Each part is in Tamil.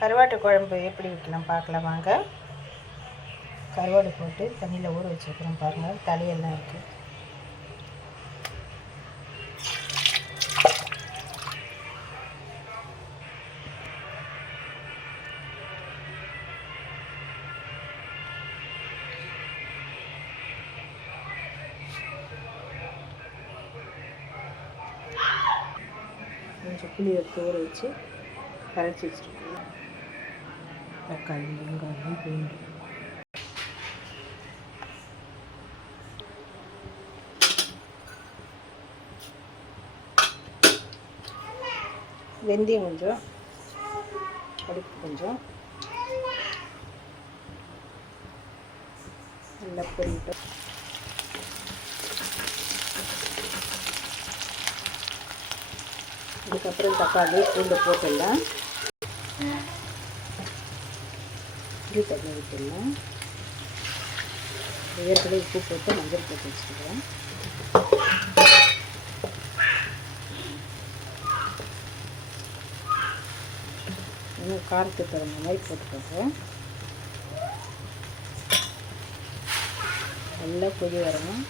கருவாட்டு குழம்பு எப்படி வைக்கலாம் பார்க்கலாம் வாங்க. கருவாடு போட்டு தண்ணியில் ஊற வச்சுருக்குறோம் பாருங்கள் தலையெல்லாம் இருக்குது கொஞ்சம் புளி எடுத்து ஊற வச்சு கரைச்சி வச்சுருக்கோம். தக்காளி வெங்காயம் பூண்டு வெந்தயம் கொஞ்சம் கடுப்பு கொஞ்சம். நல்லா பொரிட்டோம் இதுக்கப்புறம் தக்காளி பூண்டு போட்டுடலாம். புளி தண்ணி விட்டுடலாம் ஏற்கனவே உப்பு போட்டு மஞ்சள் போட்டு வச்சுருக்கேன் இன்னும் காரத்துக்கு தகுந்த மாதிரி போட்டுக்கோங்க. நல்லா கொதி வரணும்.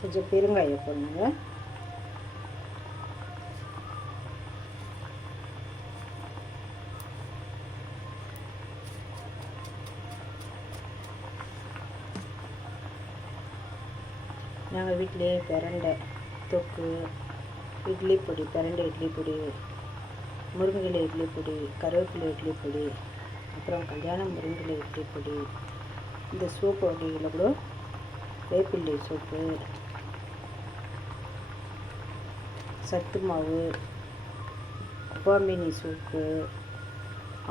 கொஞ்சம் பெருங்காயம் போடுங்க. நாங்கள் வீட்டிலே பிரண்டை தொக்கு இட்லி பொடி பிரண்டை இட்லி பொடி முருங்கை இட்லி பொடி கருவேப்பிலை இட்லி பொடி அப்புறம் கல்யாணம் முருங்கை இட்லி பொடி இந்த சூப்பு வகைகளில் கூட வேப்பிள்ளை சூப்பு சத்து மாவு குப்பாமினி சூப்பு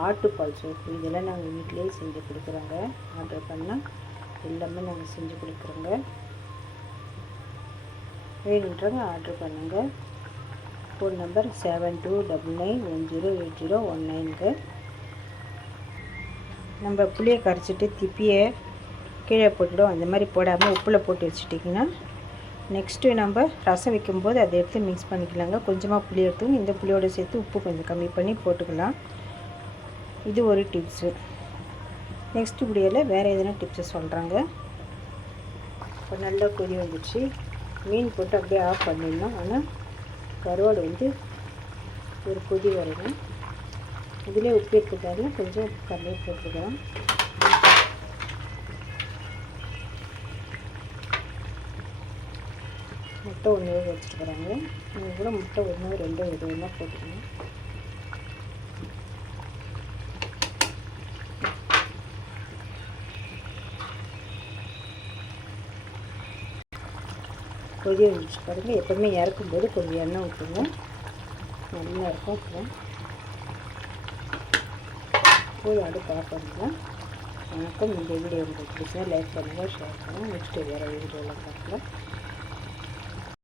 ஆட்டுப்பால் சூப்பு இதெல்லாம் நாங்கள் வீட்டிலேயே செஞ்சு கொடுக்குறோங்க. ஆர்டர் பண்ணால் எல்லாமே நாங்கள் செஞ்சு கொடுக்குறோங்க. வேணுன்றவங்க ஆர்டர் பண்ணுங்கள் phone number seven two double nine one zero eight zero one நைனுக்கு நம்ம புளியை கரைச்சிட்டு திப்பியை கீழே போட்டுவிடும் அந்த மாதிரி போடாமல் உப்பில் போட்டு வச்சுட்டிங்கன்னா நெக்ஸ்ட்டு நம்ம ரசம் வைக்கும்போது அதை எடுத்து மிக்ஸ் பண்ணிக்கலாங்க. கொஞ்சமாக புளி எடுத்தும் இந்த புளியோடு சேர்த்து உப்பு கொஞ்சம் கம்மி பண்ணி போட்டுக்கலாம். இது ஒரு டிப்ஸு நெக்ஸ்ட்டு புளியில் வேறு எதனா டிப்ஸை சொல்கிறாங்க இப்போ நல்லா கொதி வந்துடுச்சு மீன் போட்டு அப்படியே ஆஃப் பண்ணிடலாம். ஆனால் கருவாடு வந்து ஒரு கொதி வரணும். இதிலே உப்பு இருக்கிறதால கொஞ்சம் கம்மியாக போட்டுக்கலாம். முட்டை ஒன்று வச்சுருக்குறாங்க. நீங்கள் கூட முட்டை ஒன்று ரெண்டு இது ஒன்றா போட்டுக்கணும் கொதிய வச்சு பாருங்கள் எப்போவுமே இறக்கும்போது கொஞ்சம் எண்ணெய் ஊற்றுங்க. நல்லா இருக்கும். அப்புறம் போய் அடுப்பு ஆஃப் பண்ணிக்கலாம் வணக்கம். இந்த வீடியோ உங்களுக்கு பிடிச்சா லைக் பண்ணுங்கள் ஷேர் பண்ணுங்கள் நெக்ஸ்ட் வேறு வீடியோவில் பார்க்கலாம்.